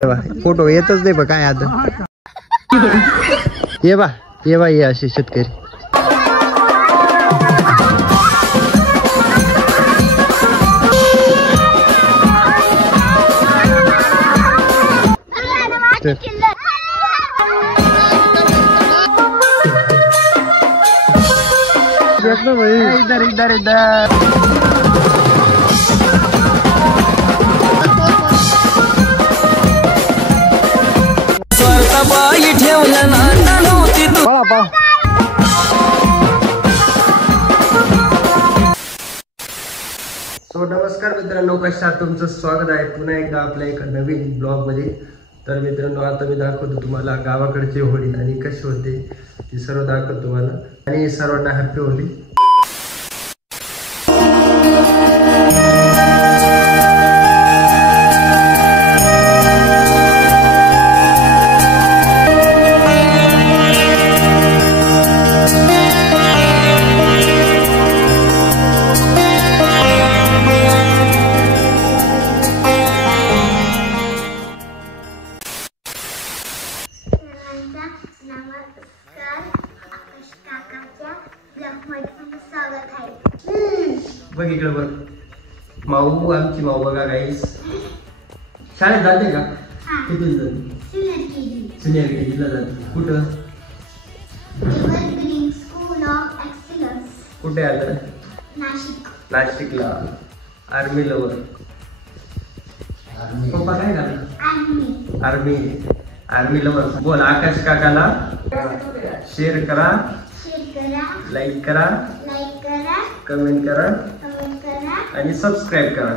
Photo येतच नाही बा काय आता ये बा ये असे शेतकरी इधर इधर इधर नमस्कार मित्रांनो, कशा तुमचं स्वागत आहे पुन्हा एकदा आपल्या एका नवीन ब्लॉग मध्ये। तर मित्रांनो, आता मी दाखवतो तुम्हाला गावाकडची होळी आणि कशी होते ती सर्व दाखवतो तुम्हाला आणि सर्वांना हॅपी होळी। बघ इकडे बघ, माऊ आमची माऊ बघा गाईस शाळेत जाते का? किती जाते? सिनियर केजीला जाते। कुठं? कुठे आलं? नाशिकला। आर्मी लवर पप्पा काय झालं? Army lover. बोल आकाश काकाला शेअर करा, लाईक करा, कमेंट करा आणि सबस्क्राईब करा।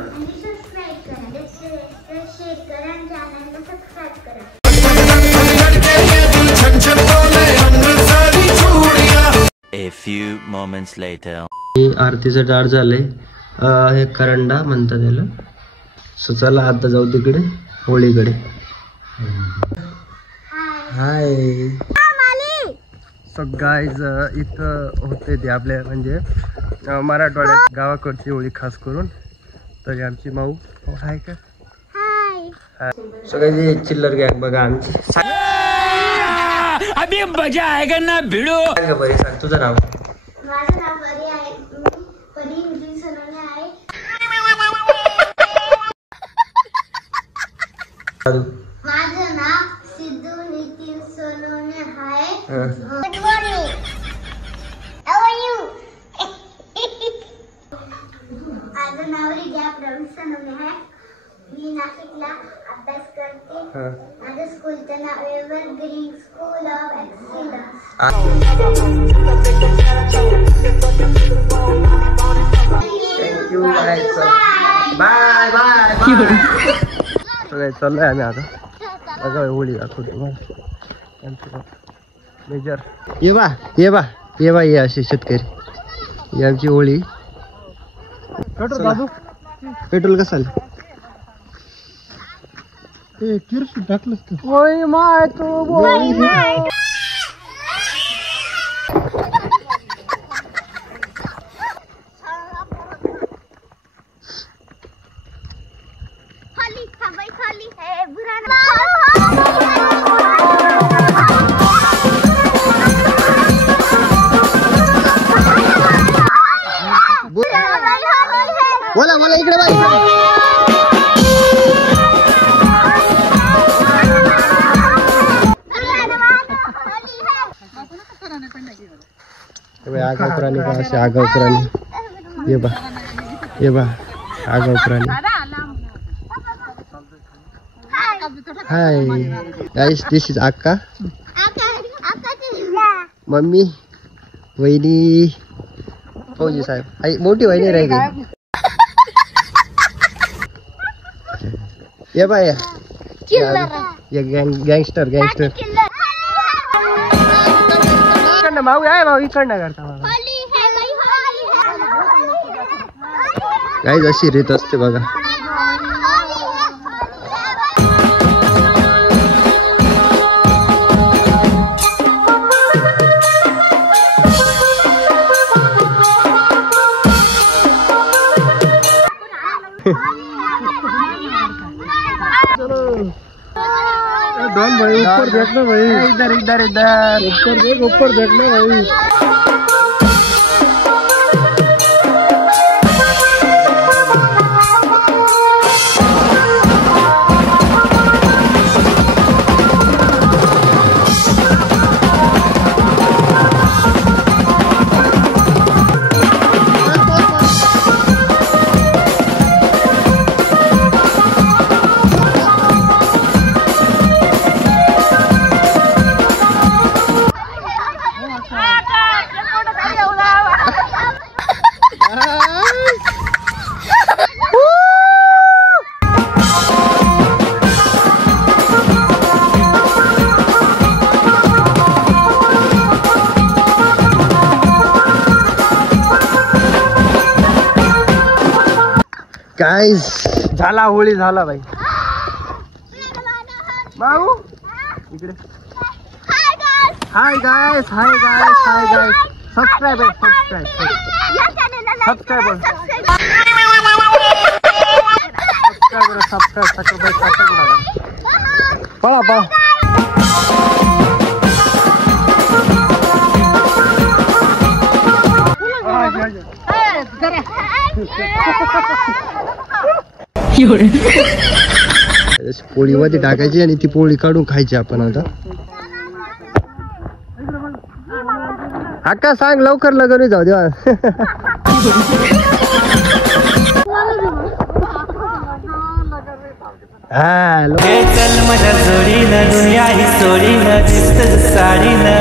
A few moments later. आरतीचं टाळ झालंय, हे करंडा म्हणतात त्याला। सो चला आता जाऊ तिकडे होळीकडे। हाय सो गाईज, इथं होते ते आपल्या म्हणजे मराठवाड्यात गावाकडची होळी खास करून। तर आमची माऊ हाय का? सगळ्याची चिल्लर गॅंग बघा आमची। अभी मजा आएगा ना भिड़ो। सांग बरी, सांग तुझं नाव। माझं नाव परी आहे, परी नितीन सोनवणे आहे। माझं नाव सिद्धू नितीन सोनवणे आहे। Good morning, how are you? माझं नाव रिया प्रवीण सोनवणे आहे। मी नाशिकला अभ्यास करते। माझं स्कूलचं नाव evergreen school of excellence. Thank you, bye bye bye. चाललोय आम्ही आता बघा होळी दाखवतो तुम्हाला। मेजर ये असे शेतकरी, ही आमची होळी। पेट्रोल कसं आलं? किरसून टाकलंस का? होय माय तो बोला इकडे बाई। आगाव प्राणी का असे आगाव प्राणी, ये बा आगाव प्राणी। हाय गाइस, दिस इज अक्का, मम्मी, वहिनी, फौजी साहेब, आई मोठी वहिनी राही गई। ये बा ये गँगस्टर माऊ आहे, माऊ इकडनं करता गाईज, अशी रीत असते बघा। डॉन भाई ऊपर देखना भाई, इधर इधर इधर ऊपर देख, ऊपर देखना भाई। गाइस झाला, होळी झाला भाई। भाऊ इकडे, hi guys, hi guys, hi guys, subscribe subscribe subscribe पळा पळा। पोळीमध्ये टाकायची आणि ती पोळी काढून खायची आपण आता। अक्का सांग लवकर लगन जाऊ देवा। हा चल माझ्या जोडीनं, दुनिया ही सोडीनं, दिसत साडीनं।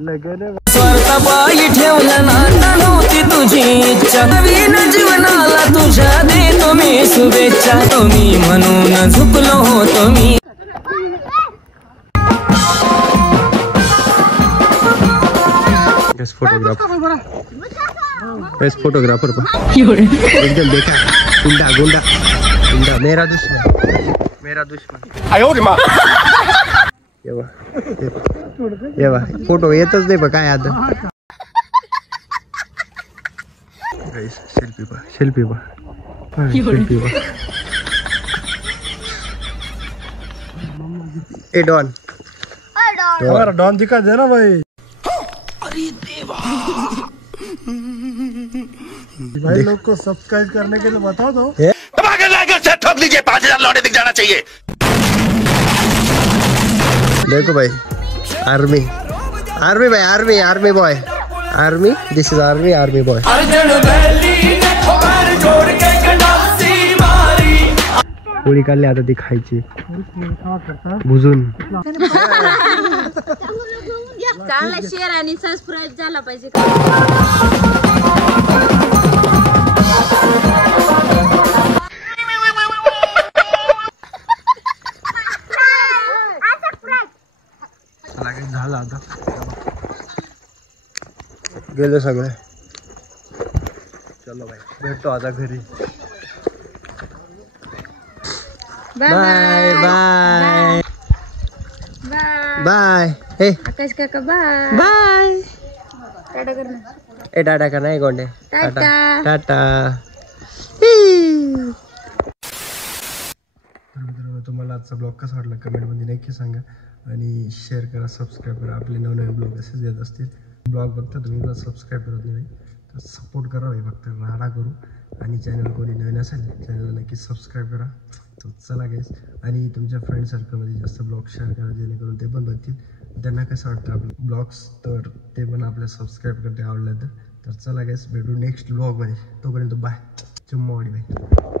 लगन स्वार्थापायी ठेवलं नाता नव्हती तुझी इच्छा, नवीन जीवनाला तुझ्या देतो मी शुभेच्छा, तुम्ही म्हणून झुकलो होतो मी। फोटोग्राफर एकदम देखा, गुंडा गुंडा गुंडा, मेरा दुश्मन, मेरा दुश्मन। आयो रे माँ, ये बा फोटो येतच नाही बा काय आता। सेल्फी बा, सेल्फी बा, सेल्फी बा। ए डॉन, हमारा डॉन दिखा दे ना भाई। अरे देवा, भाई लोग को सब्सक्राइब करने के लिए बताओ दो। ठोक लीजिए, 5000 लौटे दिख जाना चाहिए। देखो भाई, आर्मी आर्मी भाई, army army boy, army, this is army, army boy. पोळी काढली आता ती खायची बुजून। चांगला शेअर आणि सबस्क्राईब झाला पाहिजे। झालं आता, गेलो सगळे। चलो भाई, भेटतो आता घरी। Bye bye bye. हे आकाश काका बाय बाय, टाटा कर ना। ए टाटा का नाही गोंडे, टाटा टाटा। तुम्हाला आजचा ब्लॉग कसा वाटला कमेंटमध्ये नक्की सांगा आणि शेअर करा, सबस्क्राईब करा। आपले नवनवीन ब्लॉग असेच येत असतील। ब्लॉग बघता तुम्ही पण सबस्क्राईब करत नाही तर सपोर्ट करा भाई, फक्त राडा करू। आणि चॅनल कोणी नवीन असेल चॅनलला नक्की सबस्क्राईब करा। तर चला गाईस, आणि तुमच्या फ्रेंड सर्कलमध्ये जास्त ब्लॉग शेअर करा जेणेकरून ते पण बघतील, त्यांना कसं वाटतं आपलं ब्लॉग्स, तर ते पण आपल्या सबस्क्राईब करते आवडलं तर। चला गाईस, भेटू नेक्स्ट ब्लॉगमध्ये, तोपर्यंत बाय, चुम्मावाडी बाय।